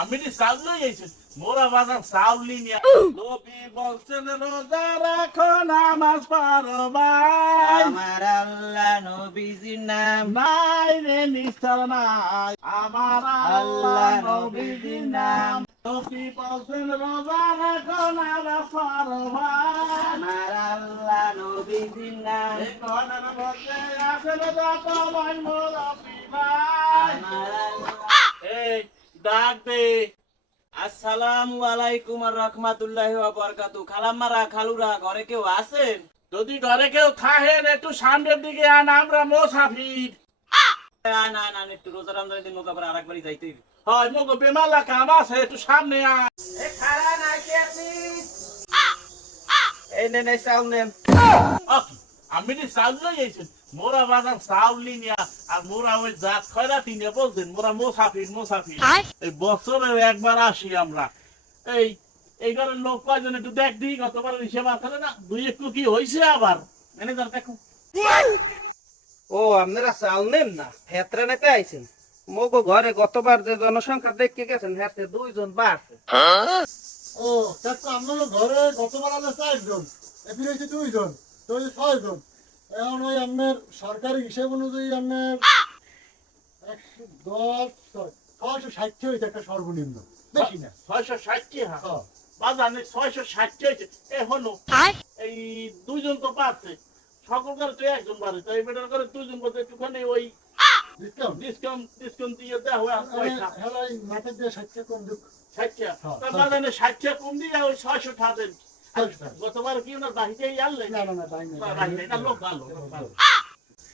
আমি নি চাউল লই আইছি মোরা বাজার চাউল নি নিয়া। নবী বলছেন রোজা রাখো নামাজ পড়ো ভাই আমার আল্লাহ নবীজির নাম। নাই রে নিস্তার নাই। আমার আল্লাহ নবীজির নাম। নবী বলছেন রোজা রাখো নামাজ পড়ো ভাই আমার আল্লাহ নবীজির নাম। এই ঘরের মধ্যে আছে রোজা তোমার মুরব্বি ভাই আমার আল্লাহ এই ডাক দে আসসালামু আলাইকুম আর রহমাতুল্লাহি বারাকাতু খালাম্মারা খালুরা ঘরে কেউ আছেন? যদি ঘরে কেউ থাকেন একটু সামনের দিকে আন আমরা মোসাফির। না না না একটু রোজা রমজানের দিন মোকা আরেকবারই যাইতে। হয় মগো বেমালা কাম আছে একটু সামনে আন। এই নেন এই চাউল নেন। আমি নি চাউল লই আইছি মোরা বাজার চাউল নিয়া আর মোরা ওই জাত খয়রাতি নিয়ে বলছেন মোরা মোসাফির মোসাফির এই বছরে একবার আসি আমরা। এই এই ঘরের লোক কয়জন একটু দেখ দিই গতবার হিসেব আছে না দুই একটু কি হয়েছে আবার। ম্যানেজার দেখো। ও আপনারা চাল নেন না? হেতরা নেতে আইছেন। মগো ঘরে গতবার যে জনসংখ্যা দেখে গেছেন হেতে দুইজন বাড়ছে ও আপনার ঘরে গতবার আমরা চারজন এখন হয়েছে দুইজন। তো হয়েছে ছয়জন এখন ওই আপনার সরকারি হিসেব অনুযায়ী আপনার একশো দশ ছয়শো ষাটটি হয়েছে একটা সর্বনিম্ন। বেশি না। ছয়শো ষাটটি হ্যাঁ। হ্যাঁ। বাজারে ছয়শো ষাটটি হয়েছে এখনও এই দুইজন তো পাচ্ছে। সকল করে তো একজন পারে তো এই বেটার করে দুইজন বলতে একটুখানি ওই ডিসকাউন্ট ডিসকাউন্ট ডিসকাউন্ট দিয়ে দেওয়া হয় পয়সা। দিয়ে ষাটটা কম দুঃখ ষাটটা। তার বাজারে ষাটটা কম দিয়ে ওই ছয়শো ঠাতেন ছয়শো টাকা। গতবার কি না বাহিরেই আনলে না না না বাহিরে না লোক ভালো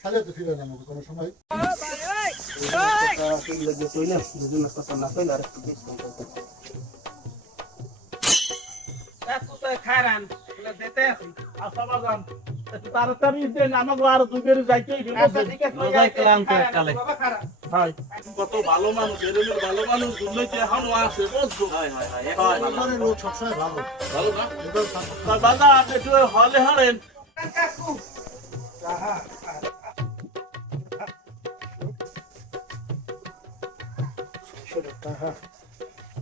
তাহলে তো ফিরে যাব কোনো সময়। তাড়াতাড়ি আমাকে আর দুই বেড়ে যাইতেই হয় কত ভালো মানুষ ভালো মানুষ দুর্নীতি এখনও আছে বুঝছ? হয় হয় হয় হয়। লোক সবসময় ভালো। ভালো না? একদম শান্ত। আপনি একটু হলে হলেন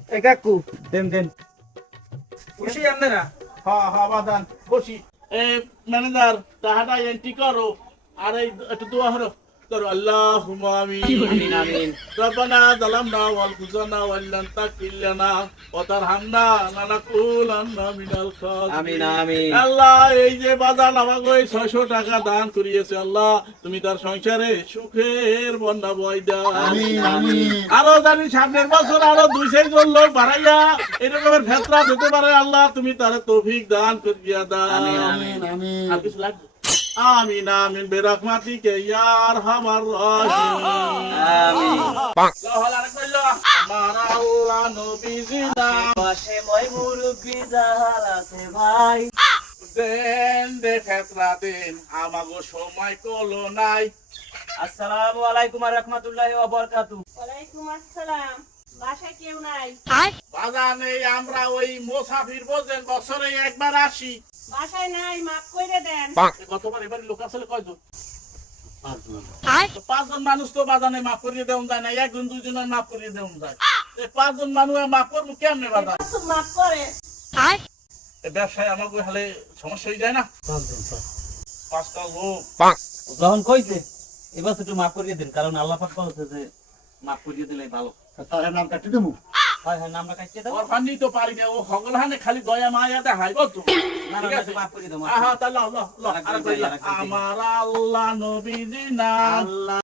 এ কাকু। দেন দেন। খুশি আপনারা? হ্যাঁ হ্যাঁ বাদান এ ম্যানেজার টাকাটা এন্ট্রি করো। আর এই একটু দোয়া হলো। আল্লাহ মিনাল আল্লাহ এই যে বাজার আমাকে টাকা দান করিয়েছে আল্লাহ তুমি তার সংসারে সুখের বন্যা বয় দাও। আরও জানি সামনের বছর আরও দুই জন লোক বাড়াইয়া এরকমের ফেতরা দিতে পারে আল্লাহ তুমি তার তৌফিক দান করিয়া দাও। আর কিছু লাগবে? আমিন আমিন বেরাকমাতিকে ইয়ার হামার আমিন। লহল আর কইল আমার আল্লাহ নবীজি নাম পাশে মই মুরব্বি জাহাল আছে ভাই। দেন দে ফেসলা আমাগো সময় কলো নাই। আসসালামু আলাইকুম আর রহমাতুল্লাহি ওয়া বারাকাতু। ওয়ালাইকুম আসসালাম। বাসায় কেউ নাই? বাজানে আমরা ওই মোসাফির বোঝেন বছরে একবার আসি। বাসায় নাই মাফ দেন। গতবার এবার লোক আসলে কয়জন? পাঁচজন। মানুষ তো বাজানে মাফ করিয়ে দেওয়া যায় না একজন দুইজনের মাফ করিয়ে দেওয়া যায়। পাঁচজন মানুষ মাফ করব কেমনে বাজার মাফ করে। এই ব্যবসায় আমাকে হলে সমস্যা হয়ে যায় না? পাঁচটা লোক। যখন কইছে এবার একটু মাফ করিয়ে দিন কারণ আল্লাহ পাক বলছে যে মাফ করিয়ে দিলে ভালো। তার নাম কাটি দেবো হয় হয় নামটা কাটতে দাও তো পারি না ও হগল হানে খালি দয়া মায়া দেখায় বুঝছ তো ঠিক আছে। মাফ করে দাও আহা তাহলে আল্লাহ আল্লাহ। আমার আল্লাহ নবীজি আল্লাহ